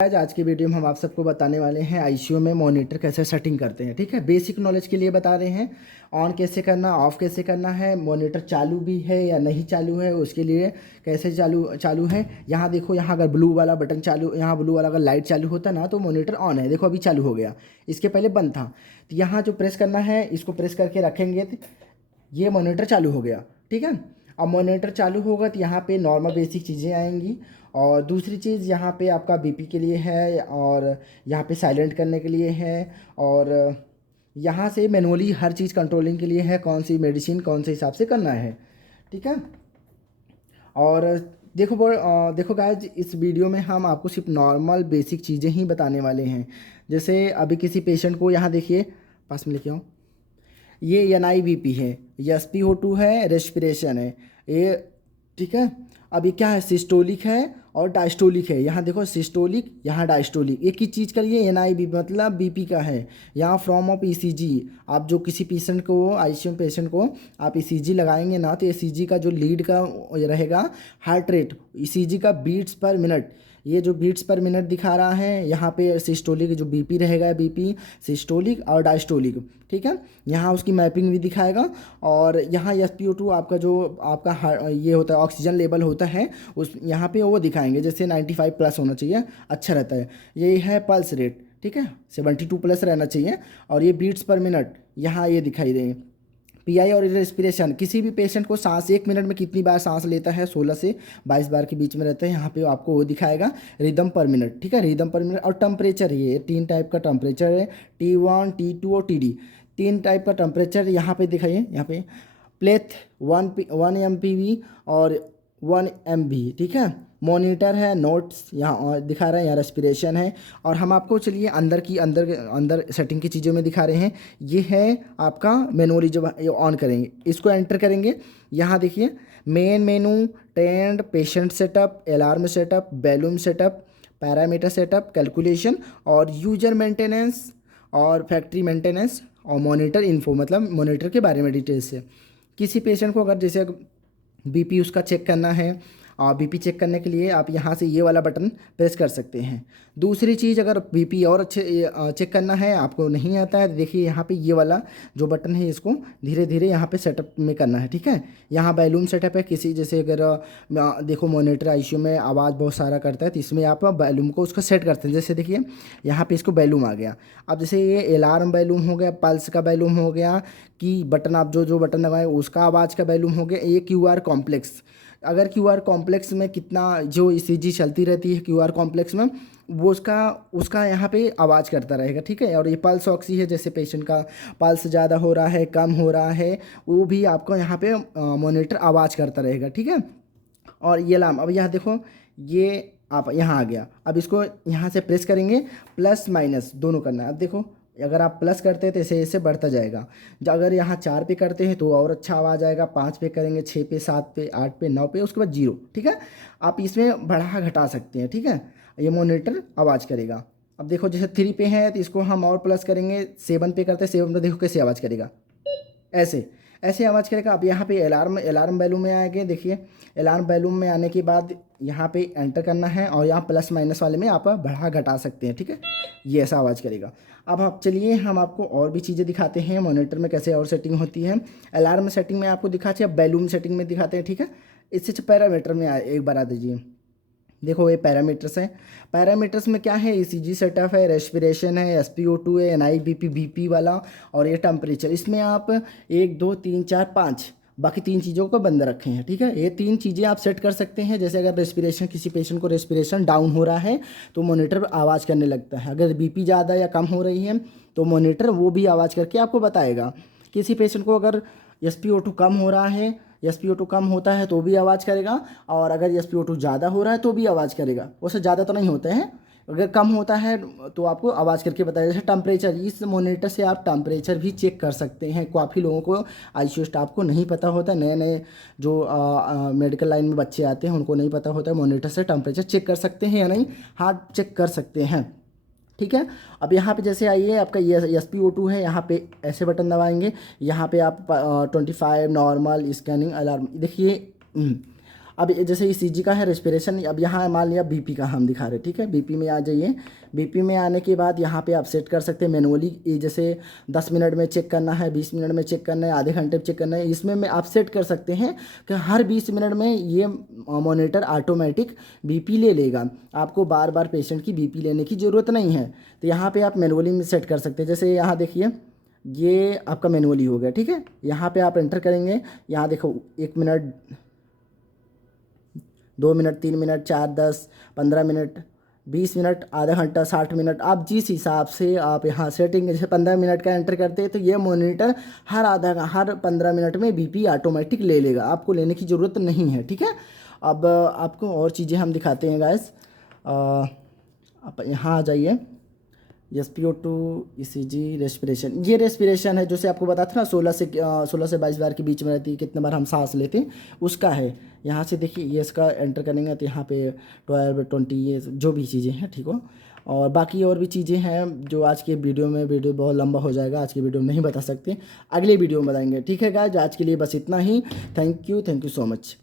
आज की वीडियो में हम आप सबको बताने वाले हैं आईसीयू में मॉनिटर कैसे सेटिंग करते हैं। ठीक है, बेसिक नॉलेज के लिए बता रहे हैं। ऑन कैसे करना, ऑफ कैसे करना है, मॉनिटर चालू भी है या नहीं चालू है, उसके लिए कैसे चालू चालू है। यहाँ देखो, यहाँ अगर ब्लू वाला बटन चालू, यहाँ ब्लू वाला अगर लाइट चालू होता ना तो मॉनिटर ऑन है। देखो अभी चालू हो गया, इसके पहले बंद था। तो यहाँ जो प्रेस करना है, इसको प्रेस करके रखेंगे तो ये मॉनिटर चालू हो गया। ठीक है, अब मॉनिटर चालू होगा तो यहाँ पे नॉर्मल बेसिक चीज़ें आएंगी। और दूसरी चीज़ यहाँ पे आपका बीपी के लिए है, और यहाँ पे साइलेंट करने के लिए है, और यहाँ से मैनुअली हर चीज़ कंट्रोलिंग के लिए है, कौन सी मेडिसिन कौन से हिसाब से करना है। ठीक है, और देखो गाइज, इस वीडियो में हम आपको सिर्फ नॉर्मल बेसिक चीज़ें ही बताने वाले हैं। जैसे अभी किसी पेशेंट को, यहाँ देखिए पास में लेके आओ, ये NIBP है, ये SpO2 है, रेस्पिरेशन है ये। ठीक है, अब ये क्या है, सिस्टोलिक है और डायस्टोलिक है। यहाँ देखो सिस्टोलिक, यहाँ डायस्टोलिक, एक ही चीज़ का लिए NIBP मतलब बीपी का है। यहाँ फ्रॉम ऑफ ECG, आप जो किसी पेशेंट को, आईसीयू पेशेंट को आप ECG लगाएंगे ना, तो ECG का जो लीड का रहेगा हार्ट रेट, ECG का बीट्स पर मिनट, ये जो बीट्स पर मिनट दिखा रहा है, यहाँ पे सिस्टोलिक जो बीपी रहेगा, बीपी सिस्टोलिक और डायस्टोलिक। ठीक है, यहाँ उसकी मैपिंग भी दिखाएगा। और यहाँ SpO2 आपका जो आपका ये होता है ऑक्सीजन लेवल होता है, उस यहाँ पे वो दिखाएंगे, जैसे 95 प्लस होना चाहिए, अच्छा रहता है। ये है पल्स रेट, ठीक है, 72 प्लस रहना चाहिए। और ये बीट्स पर मिनट यहाँ ये दिखाई देंगे। PI और रेस्पिरेशन, किसी भी पेशेंट को सांस 1 मिनट में कितनी बार सांस लेता है, 16 से 22 बार के बीच में रहता है। यहाँ पे आपको वो दिखाएगा रिदम पर मिनट। ठीक है, रिदम पर मिनट। और टेम्परेचर, ये 3 टाइप का टेम्परेचर है, T1 T2 और TD, 3 टाइप का टेम्परेचर यहाँ पे दिखाइए। यहाँ पे प्लेथ 1 MPV और 1 MV। ठीक है, मॉनिटर है, नोट्स यहाँ और दिखा रहे हैं, यहाँ रेस्पिरेशन है। और हम आपको चलिए अंदर सेटिंग की चीज़ों में दिखा रहे हैं। ये है आपका मैनुअली, जब ऑन करेंगे इसको एंटर करेंगे, यहाँ देखिए main menu, trend, patient setup, alarm setup, volume setup, parameter setup, calculation और यूजर मेंटेनेंस और फैक्ट्री मेंटेनेंस और मॉनिटर इन्फो, मतलब मॉनिटर के बारे में डिटेल्स से। किसी पेशेंट को अगर जैसे बीपी उसका चेक करना है, और बीपी चेक करने के लिए आप यहाँ से ये वाला बटन प्रेस कर सकते हैं। दूसरी चीज़, अगर बीपी और अच्छे चेक करना है, आपको नहीं आता है, तो देखिए यहाँ पे ये वाला जो बटन है, इसको धीरे धीरे यहाँ पे सेटअप में करना है। ठीक है, यहाँ बैलूम सेटअप है। किसी जैसे अगर देखो मॉनिटर आईसीयू में आवाज़ बहुत सारा करता है, तो इसमें आप बैलूम को उसका सेट करते हैं। जैसे देखिए यहाँ पे इसको बैलूम आ गया। अब जैसे ये अलार्म बैलूम हो गया, पल्स का बैलूम हो गया, कि बटन आप जो जो बटन लगाए उसका आवाज़ का बैलूम हो गया। ये QR कॉम्प्लेक्स, अगर QR कॉम्प्लेक्स में कितना जो ECG चलती रहती है QR कॉम्प्लेक्स में, वो उसका यहाँ पे आवाज़ करता रहेगा। ठीक है, और ये पल्स ऑक्सी है, जैसे पेशेंट का पल्स ज़्यादा हो रहा है, कम हो रहा है, वो भी आपको यहाँ पे मॉनिटर आवाज़ करता रहेगा। ठीक है, और ये अलार्म, अब यहाँ देखो, ये आप यहाँ आ गया। अब इसको यहाँ से प्रेस करेंगे, प्लस माइनस दोनों करना है। अब देखो, अगर आप प्लस करते हैं तो ऐसे ऐसे बढ़ता जाएगा। अगर यहाँ 4 पे करते हैं तो और अच्छा आवाज़ आएगा, 5 पे करेंगे, 6 पे, 7 पे, 8 पे, 9 पे, उसके बाद 0। ठीक है, आप इसमें बढ़ा घटा सकते हैं। ठीक है, ये मॉनिटर आवाज़ करेगा। अब देखो जैसे 3 पे है तो इसको हम और प्लस करेंगे, 7 पे करते हैं, 7 पे देखो कैसे आवाज़ करेगा, ऐसे ऐसे आवाज़ करेगा। अब यहाँ पे अलार्म बैलूम में आएंगे। देखिए अलार्म बैलूम में आने के बाद यहाँ पे एंटर करना है, और यहाँ प्लस माइनस वाले में आप बढ़ा घटा सकते हैं। ठीक है, ये ऐसा आवाज़ करेगा। अब आप चलिए हम आपको और भी चीज़ें दिखाते हैं मॉनिटर में कैसे और सेटिंग होती है। अलार्म सेटिंग में आपको दिखाते हैं, बैलूम सेटिंग में दिखाते हैं। ठीक है, इससे पैरामीटर में एक बार आ दीजिए। देखो ये पैरामीटर्स हैं। पैरामीटर्स में क्या है, ECG सेटअप है, रेस्पिरेशन है, SpO2 है, NIBP BP वाला, और ये टेम्परेचर। इसमें आप 1 2 3 4 5 बाकी 3 चीज़ों को बंद रखे हैं। ठीक है, ये 3 चीज़ें आप सेट कर सकते हैं। जैसे अगर रेस्पिरेशन, किसी पेशेंट को रेस्पिरेशन डाउन हो रहा है तो मॉनिटर आवाज़ करने लगता है। अगर BP ज़्यादा या कम हो रही है तो मॉनिटर वो भी आवाज़ करके आपको बताएगा। किसी पेशेंट को अगर SpO2 कम हो रहा है, SpO2 कम होता है तो भी आवाज़ करेगा, और अगर SpO2 ज़्यादा हो रहा है तो भी आवाज़ करेगा। उससे ज़्यादा तो नहीं होते हैं, अगर कम होता है तो आपको आवाज़ करके बताएगा। जैसे टेम्परेचर, इस मॉनिटर से आप टेम्परेचर भी चेक कर सकते हैं। काफ़ी लोगों को, आईसीयू स्टाफ को नहीं पता होता, नए नए जो मेडिकल लाइन में बच्चे आते हैं उनको नहीं पता होता है मॉनिटर से टेम्परेचर चेक कर सकते हैं या नहीं, हाँ चेक कर सकते हैं। ठीक है, अब यहाँ पे जैसे आइए, आपका ये SpO2 है, यहाँ पे ऐसे बटन दबाएंगे, यहाँ पे आप 25 नॉर्मल, स्कैनिंग, अलार्म, देखिए अब जैसे ईसीजी का है रेस्पिरेशन, अब यहाँ मान लिया बीपी का हम दिखा रहे हैं, ठीक है। बीपी में आ जाइए। बीपी में आने के बाद यहाँ पे आप सेट कर सकते हैं मैनुअली, ये जैसे 10 मिनट में चेक करना है, 20 मिनट में चेक करना है, आधे घंटे में चेक करना है। इसमें में आप सेट कर सकते हैं कि हर 20 मिनट में ये मॉनिटर ऑटोमेटिक बीपी ले लेगा, आपको बार बार पेशेंट की बीपी लेने की ज़रूरत नहीं है। तो यहाँ पे आप मैनुअली में सेट कर सकते हैं। जैसे यहाँ देखिए, ये आपका मैनुअली हो गया, ठीक है। यहाँ पे आप एंटर करेंगे, यहाँ देखो 1 minute, 2 minute, 3 minute, 4, 10, 15 minute, 20 minute, आधा घंटा, 60 मिनट, आप जिस हिसाब से आप यहाँ सेटिंग, जैसे 15 मिनट का एंटर करते हैं तो ये मॉनिटर हर 15 मिनट में बीपी ऑटोमेटिक ले लेगा, आपको लेने की ज़रूरत नहीं है, ठीक है। अब आपको और चीज़ें हम दिखाते हैं गाइस। आप यहाँ आ जाइए, SpO2 ECG रेस्पिरेशन, ये रेस्पिरेशन है जैसे आपको बताया था ना, 16 से 22 बार के बीच में रहती है, कितने बार हम सांस लेते हैं उसका है। यहाँ से देखिए, ये इसका एंटर करेंगे तो यहाँ पे 12, 20, ये जो भी चीज़ें हैं, ठीक हो। और बाकी और भी चीज़ें हैं जो आज के वीडियो बहुत लंबा हो जाएगा, आज की वीडियो में नहीं बता सकते, अगले वीडियो में बताएंगे, ठीक है गाइस। आज के लिए बस इतना ही। Thank you so much.